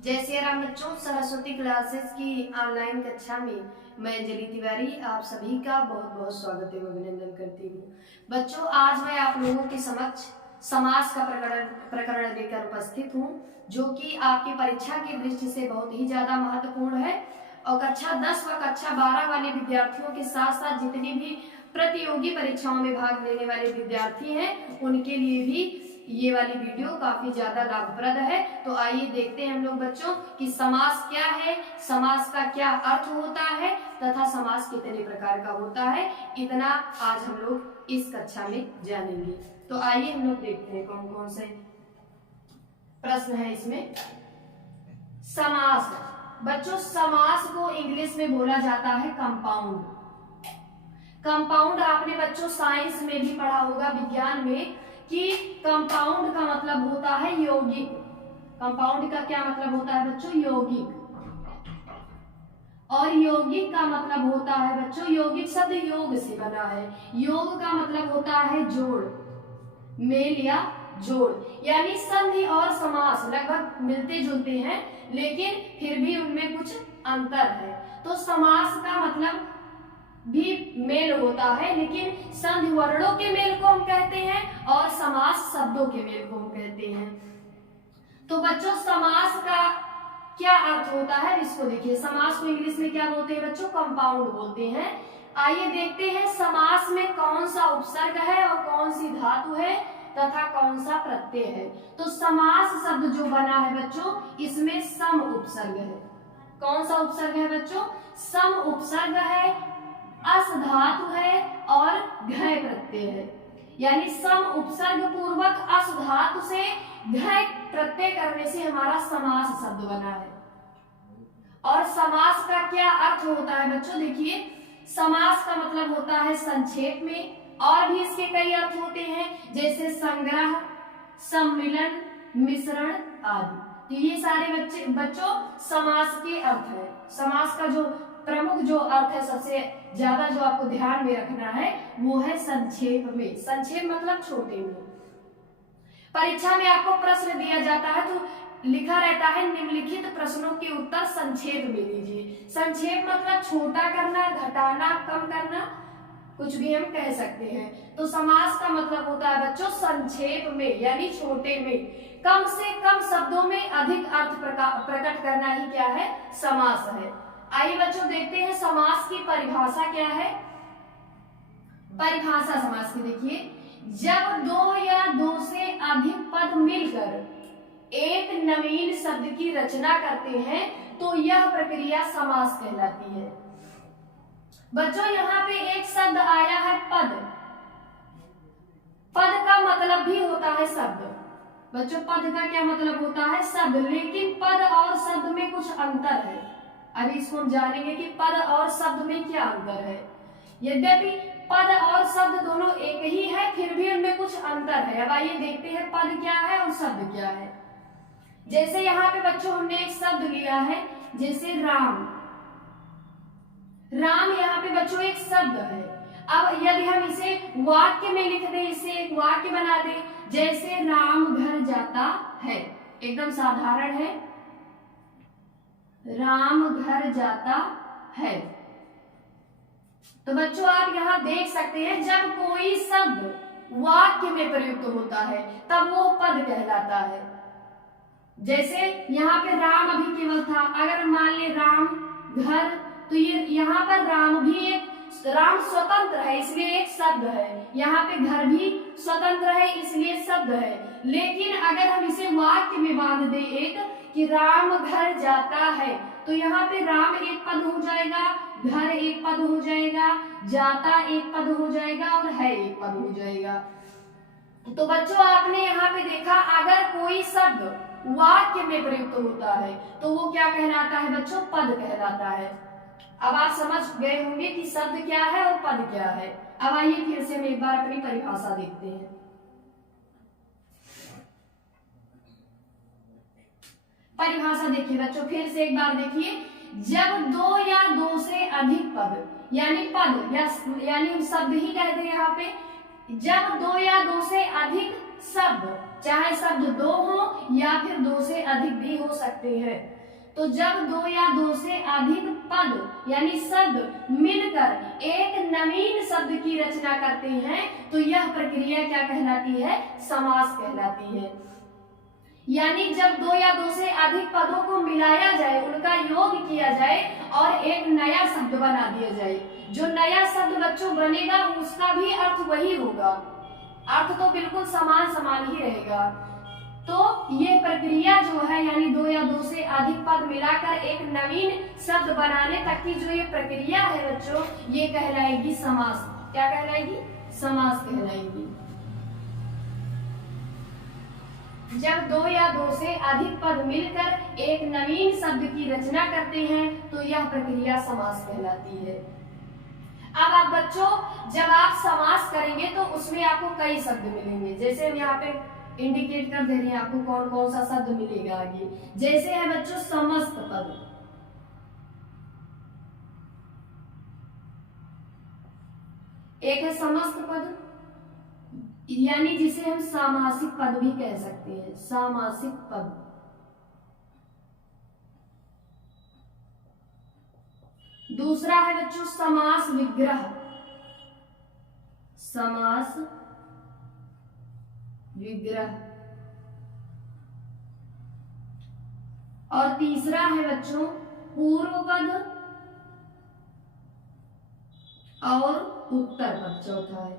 जय श्री राम बच्चों, सरस्वती क्लासेस की ऑनलाइन कक्षा में मैं अंजलि तिवारी आप सभी का बहुत बहुत स्वागत एवं अभिनंदन करती हूँ। बच्चों, आज मैं आप लोगों के समक्ष समास का प्रकरण लेकर उपस्थित हूँ, जो कि आपकी परीक्षा की दृष्टि से बहुत ही ज्यादा महत्वपूर्ण है और कक्षा 10 व कक्षा 12 वाले विद्यार्थियों के साथ साथ जितनी भी प्रतियोगी परीक्षाओं में भाग लेने वाले विद्यार्थी हैं उनके लिए भी ये वाली वीडियो काफी ज्यादा लाभप्रद है। तो आइए देखते हैं हम लोग बच्चों कि समास क्या है, समास का क्या अर्थ होता है तथा समास कितने प्रकार का होता है। इतना आज हम लोग इस कक्षा में जानेंगे। तो आइए हम लोग देखते हैं कौन कौन से प्रश्न है इसमें। समास बच्चों, समास को इंग्लिश में बोला जाता है कंपाउंड। कंपाउंड आपने बच्चों साइंस में भी पढ़ा होगा, विज्ञान में, कि कंपाउंड का मतलब होता है यौगिक। कंपाउंड का क्या मतलब होता है बच्चों? यौगिक। और यौगिक का मतलब होता है बच्चों, यौगिक शब्द योग से बना है। योग का मतलब होता है जोड़, मेल या जोड़। यानी संधि और समास लगभग मिलते जुलते हैं, लेकिन फिर भी उनमें कुछ अंतर है। तो समास का मतलब भी मेल होता है, लेकिन संधि वर्णों के मेल को हम कहते हैं और समास शब्दों के मेल को हम कहते हैं। तो बच्चों, समास का क्या अर्थ होता है इसको देखिए। समास को इंग्लिश में क्या बोलते हैं बच्चों? कंपाउंड बोलते हैं। आइए देखते हैं समास में कौन सा उपसर्ग है और कौन सी धातु है तथा कौन सा प्रत्यय है। तो समास शब्द जो बना है बच्चों, इसमें सम उपसर्ग है। कौन सा उपसर्ग है बच्चों? सम उपसर्ग है, अस धातु है और घय प्रत्यय है। यानी सम उपसर्ग पूर्वक अस धातु से घय प्रत्यय करने से हमारा समास शब्द बना है। और समास का क्या अर्थ होता है बच्चों? देखिए, समास का मतलब होता है संक्षेप में, और भी इसके कई अर्थ होते हैं, जैसे संग्रह, सम्मिलन, मिश्रण आदि। तो ये सारे बच्चों समास के अर्थ है। समास का जो प्रमुख जो अर्थ है, सबसे ज्यादा जो आपको ध्यान में रखना है, वो है संक्षेप में। संक्षेप मतलब छोटे में। परीक्षा में आपको प्रश्न दिया जाता है तो लिखा रहता है निम्नलिखित प्रश्नों के उत्तर संक्षेप में दीजिए। संक्षेप मतलब छोटा करना, घटाना, कम करना, कुछ भी हम कह सकते हैं। तो समास का मतलब होता है बच्चों संक्षेप में, यानी छोटे में, कम से कम शब्दों में अधिक अर्थ प्रकट करना ही क्या है? समास है। आइए बच्चों देखते हैं समास की परिभाषा क्या है। परिभाषा समास की देखिए, जब दो या दो से अधिक पद मिलकर एक नवीन शब्द की रचना करते हैं तो यह प्रक्रिया समास कहलाती है। बच्चों, यहाँ पे एक शब्द आया है पद। पद का मतलब भी होता है शब्द। बच्चों, पद का क्या मतलब होता है? शब्द। लेकिन पद और शब्द में कुछ अंतर है। अभी इसको हम जानेंगे कि पद और शब्द में क्या अंतर है। यद्यपि पद और शब्द दोनों एक ही है, फिर भी उनमें कुछ अंतर है। अब आइए देखते हैं पद क्या है और शब्द क्या है। जैसे यहाँ पे बच्चों हमने एक शब्द लिया है, जैसे राम। राम यहाँ पे बच्चों एक शब्द है। अब यदि हम इसे वाक्य में लिख दें, इसे एक वाक्य बना दें, जैसे राम घर जाता है, एकदम साधारण है, राम घर जाता है। तो बच्चों आप यहाँ देख सकते हैं, जब कोई शब्द वाक्य में प्रयुक्त होता है तब वो पद कहलाता है। जैसे यहाँ पे राम अभी केवल था, अगर मान ले राम घर, तो ये यहाँ पर राम भी एक, राम स्वतंत्र है इसलिए एक शब्द है, यहाँ पे घर भी स्वतंत्र है इसलिए शब्द है। लेकिन अगर हम इसे वाक्य में बांध दे एक, कि राम घर जाता है, तो यहाँ पे राम एक पद हो जाएगा, घर एक पद हो जाएगा, जाता एक पद हो जाएगा और है एक पद हो जाएगा। तो बच्चों आपने यहाँ पे देखा, अगर कोई शब्द वाक्य में प्रयुक्त होता है तो वो क्या कहलाता है बच्चों? पद कहलाता है। अब आप समझ गए होंगे कि शब्द क्या है और पद क्या है। अब आइए फिर से हम एक बार अपनी परिभाषा देखते हैं। परिभाषा देखिए बच्चों, फिर से एक बार देखिए, जब दो या दो से अधिक पद, यानी पद यानी शब्द ही कहते हैं यहाँ पे, जब दो या दो से अधिक शब्द चाहे शब्द दो हो या फिर दो से अधिक भी हो सकते हैं। तो जब दो या दो से अधिक पद यानी शब्द मिलकर एक नवीन शब्द की रचना करते हैं तो यह प्रक्रिया क्या कहलाती है? समास कहलाती है। यानी जब दो या दो से अधिक पदों को मिलाया जाए, उनका योग किया जाए और एक नया शब्द बना दिया जाए, जो नया शब्द बच्चों बनेगा उसका भी अर्थ वही होगा, अर्थ तो बिल्कुल समान समान ही रहेगा। तो ये प्रक्रिया जो है यानी दो या दो से अधिक पद मिलाकर एक नवीन शब्द बनाने तक की जो ये प्रक्रिया है बच्चों, ये कहलाएगी समास। क्या कहलाएगी? समास कहलाएगी। जब दो या दो से अधिक पद मिलकर एक नवीन शब्द की रचना करते हैं तो यह प्रक्रिया समास कहलाती है। अब आप बच्चों जब आप समास करेंगे तो उसमें आपको कई शब्द मिलेंगे, जैसे हम यहाँ पे इंडिकेट कर दे रहे हैं आपको कौन कौन सा शब्द मिलेगा आगे। जैसे है बच्चों समस्त पद, एक है समस्त पद यानी जिसे हम सामासिक पद भी कह सकते हैं, सामासिक पद। दूसरा है बच्चों समास विग्रह, समास विग्रह। और तीसरा है बच्चों पूर्व पद और उत्तर पद। चौथा है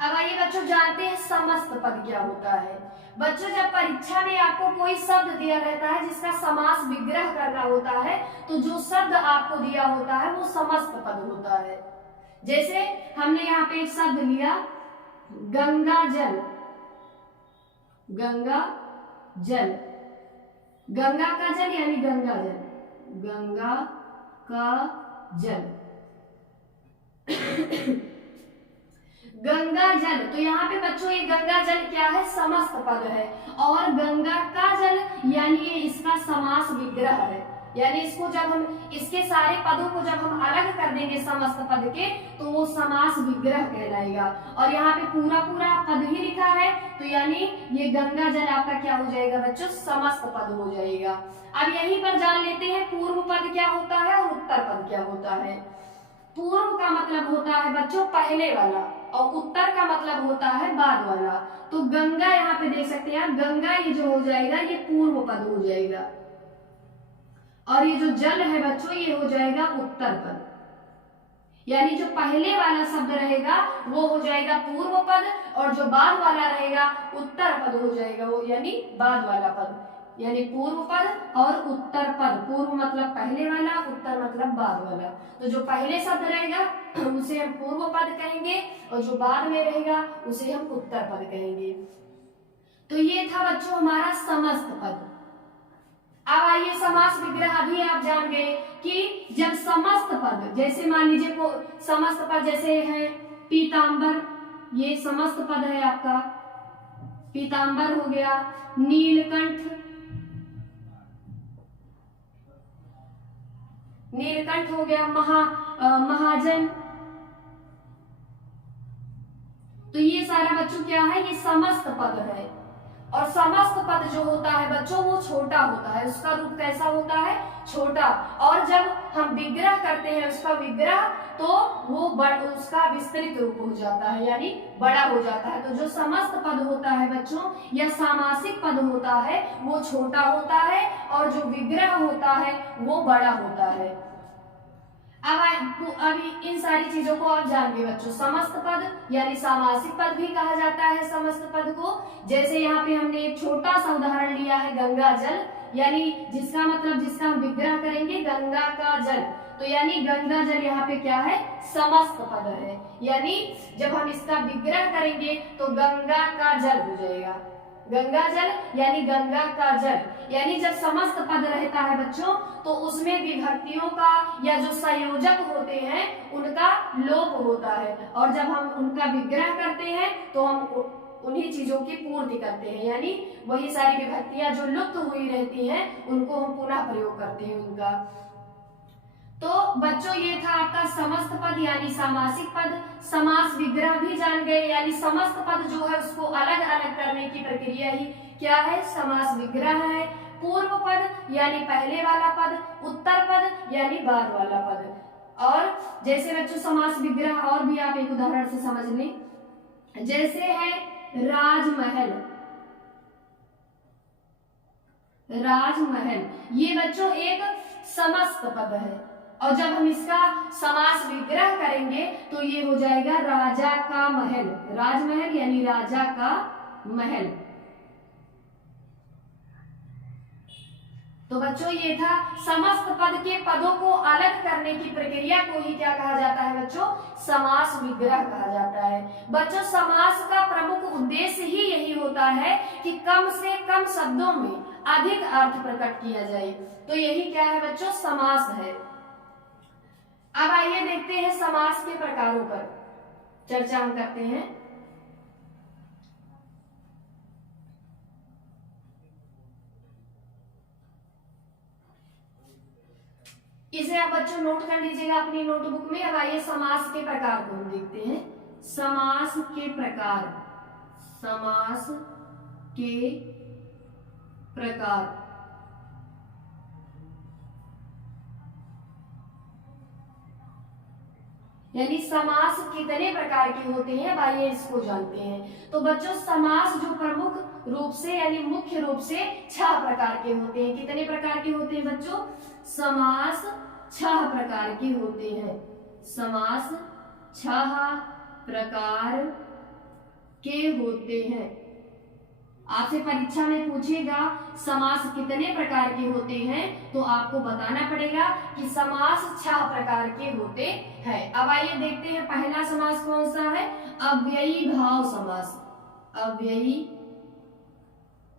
अब आइए बच्चों जानते हैं समस्त पद क्या होता है। बच्चों जब परीक्षा में आपको कोई शब्द दिया रहता है जिसका समास विग्रह करना होता है तो जो शब्द आपको दिया होता है वो समस्त पद होता है। जैसे हमने यहाँ पे एक शब्द लिया गंगा जल, गंगा जल, गंगा का जल यानी गंगा जल, गंगा का जल गंगा जल। तो यहाँ पे बच्चों ये गंगा जल क्या है? समस्त पद है। और गंगा का जल यानी ये इसका समास विग्रह है, यानी इसको जब हम इसके सारे पदों को जब हम अलग कर देंगे समस्त पद के तो वो समास विग्रह कहलाएगा। और यहाँ पे पूरा पूरा पद ही लिखा है तो यानी ये गंगा जल आपका क्या हो जाएगा बच्चों? समस्त पद हो जाएगा। अब यहीं पर जान लेते हैं पूर्व पद क्या होता है और उत्तर पद क्या होता है। पूर्व का मतलब होता है बच्चों पहले वाला और उत्तर का मतलब होता है बाद वाला। तो गंगा यहाँ पे देख सकते हैं, गंगा ये जो हो जाएगा ये पूर्व पद हो जाएगा और ये जो जल है बच्चों ये हो जाएगा उत्तर पद। यानी जो पहले वाला शब्द रहेगा वो हो जाएगा पूर्व पद और जो बाद वाला रहेगा उत्तर पद हो जाएगा, वो यानी बाद वाला पद। यानी पूर्व पद और उत्तर पद, पूर्व मतलब पहले वाला, उत्तर मतलब बाद वाला। तो जो पहले शब्द रहेगा उसे हम पूर्व पद कहेंगे और जो बाद में रहेगा उसे हम उत्तर पद कहेंगे। तो ये था बच्चों हमारा समस्त पद। अब आइए समास विग्रह। अभी आप जान गए कि जब समस्त पद, जैसे मान लीजिए को समस्त पद जैसे है पीतांबर, ये समस्त पद है आपका, पीतांबर हो गया, नीलकंठ, नीलकंठ हो गया, महाजन। तो ये सारा बच्चों क्या है? ये समस्त पद है। और समस्त पद जो होता है बच्चों वो छोटा होता है, उसका रूप कैसा होता है? छोटा। और जब हम विग्रह करते हैं उसका विग्रह तो वो उसका विस्तृत रूप हो जाता है यानी बड़ा हो जाता है। तो जो समस्त पद होता है बच्चों या सामासिक पद होता है वो छोटा होता है और जो विग्रह होता है वो बड़ा होता है। अब इन सारी चीजों को आप जान गए बच्चों। समस्त पद यानी सामासिक पद भी कहा जाता है समस्त पद को। जैसे यहाँ पे हमने एक छोटा सा उदाहरण लिया है गंगा जल, यानी जिसका मतलब जिसका हम विग्रह करेंगे गंगा का जल, तो यानी गंगा जल यहाँ पे क्या है? समस्त पद है। यानी जब हम इसका विग्रह करेंगे तो गंगा का जल हो जाएगा, गंगा जल यानी गंगा का जल। यानी जब समस्त पद रहता है बच्चों तो उसमें विभक्तियों का या जो संयोजक होते हैं उनका लोप होता है और जब हम उनका विग्रह करते हैं तो हम उन्हीं चीजों की पूर्ति करते हैं, यानी वही सारी विभक्तियां जो लुप्त हुई रहती हैं उनको हम पुनः प्रयोग करते हैं उनका। तो बच्चों ये था आपका समस्त पद यानी सामासिक पद। समास विग्रह भी जान गए, यानी समस्त पद जो है उसको अलग अलग करने की प्रक्रिया ही क्या है, समास विग्रह है। पूर्व पद यानी पहले वाला पद, उत्तर पद यानी बाद वाला पद। और जैसे बच्चों समास विग्रह और भी आप एक उदाहरण से समझ लें, जैसे है राजमहल। राजमहल ये बच्चों एक समस्त पद है, और जब हम इसका समास विग्रह करेंगे तो ये हो जाएगा राजा का महल। राजमहल यानी राजा का महल। तो बच्चों ये था समस्त पद के पदों को अलग करने की प्रक्रिया को ही क्या कहा जाता है बच्चों, समास विग्रह कहा जाता है। बच्चों समास का प्रमुख उद्देश्य ही यही होता है कि कम से कम शब्दों में अधिक अर्थ प्रकट किया जाए। तो यही क्या है बच्चों, समास है। अब आइए देखते हैं समास के प्रकारों पर चर्चा हम करते हैं। इसे आप बच्चों नोट कर लीजिएगा अपनी नोटबुक में। अब आइए समास के प्रकार को हम देखते हैं। समास के प्रकार, समास के प्रकार। यानी समास कितने प्रकार के होते हैं, अब आइए इसको जानते हैं। तो बच्चों समास जो प्रमुख रूप से यानी मुख्य रूप से 6 प्रकार के होते हैं। कितने प्रकार के होते हैं बच्चों, समास 6 प्रकार के होते हैं। समास 6 प्रकार के होते हैं। आपसे परीक्षा में पूछेगा समास कितने प्रकार के होते हैं, तो आपको बताना पड़ेगा कि समास 6 प्रकार के होते हैं। अब आइए देखते हैं पहला समास कौन सा है, अव्ययी भाव समास। अव्ययी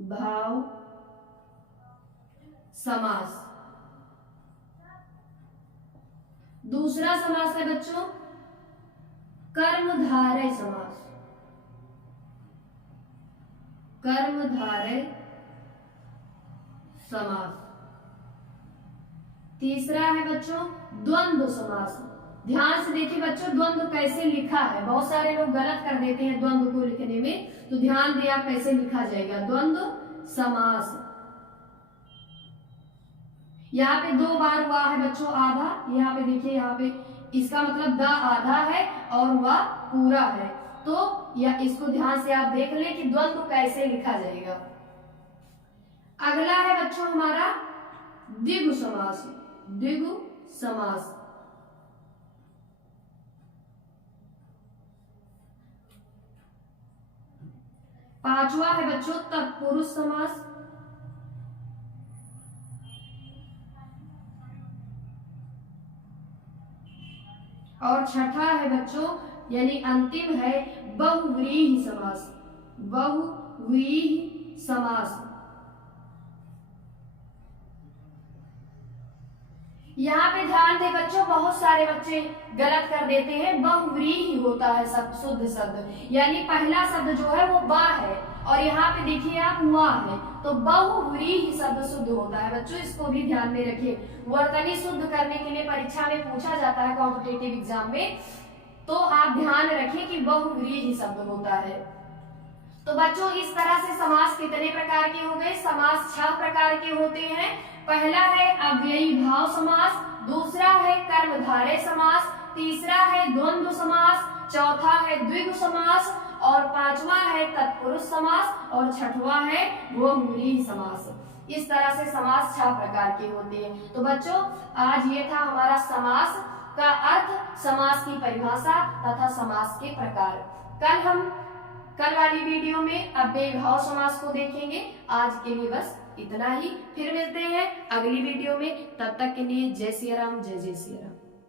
भाव समास। दूसरा समास है बच्चों कर्मधारय समास। कर्मधारय समास। तीसरा है बच्चों द्वंद्व समास। ध्यान से देखिए बच्चों द्वंद्व कैसे लिखा है, बहुत सारे लोग गलत कर देते हैं द्वंद्व को लिखने में, तो ध्यान दिया कैसे लिखा जाएगा, द्वंद्व समास। यहाँ पे 2 बार हुआ है बच्चों आधा, यहाँ पे देखिए, यहाँ पे इसका मतलब द आधा है और वह पूरा है, तो या इसको ध्यान से आप देख लें कि द्वंद्व कैसे लिखा जाएगा। अगला है बच्चों हमारा द्विगु समास। द्विगु समास। पांचवा है बच्चों तत्पुरुष समास। और छठा है बच्चों यानी अंतिम है बहुव्रीहि समास। बहुव्रीहि समास। यहाँ पे ध्यान दे बच्चों, बहुत सारे बच्चे गलत कर देते हैं, बहुव्रीहि होता है सब शुद्ध शब्द, यानी पहला शब्द जो है वो बा है और यहाँ पे देखिए आप हुआ है, तो बहुव्रीहि शब्द शुद्ध होता है बच्चों, इसको भी ध्यान में रखिए। वर्तनी शुद्ध करने के लिए परीक्षा में पूछा जाता है कॉम्पिटिटिव एग्जाम में, तो आप ध्यान रखिए कि बहुव्रीहि शब्द होता है। तो बच्चों इस तरह से समास कितने प्रकार के हो गए, समास 6 प्रकार के होते हैं। पहला है अव्ययी भाव समास, दूसरा है कर्मधारय समास, तीसरा है द्वंद्व समास, चौथा है द्विगु समास और पांचवा है तत्पुरुष समास और छठवां है बहुव्रीहि समास। इस तरह से समास 6 प्रकार के होते हैं। तो बच्चों आज ये था हमारा समास का अर्थ, समास की परिभाषा तथा समास के प्रकार। कल वाली वीडियो में अव्ययी भाव समास को देखेंगे। आज के लिए बस इतना ही, फिर मिलते हैं अगली वीडियो में। तब तक के लिए जय सिया राम, जय जय सिया राम।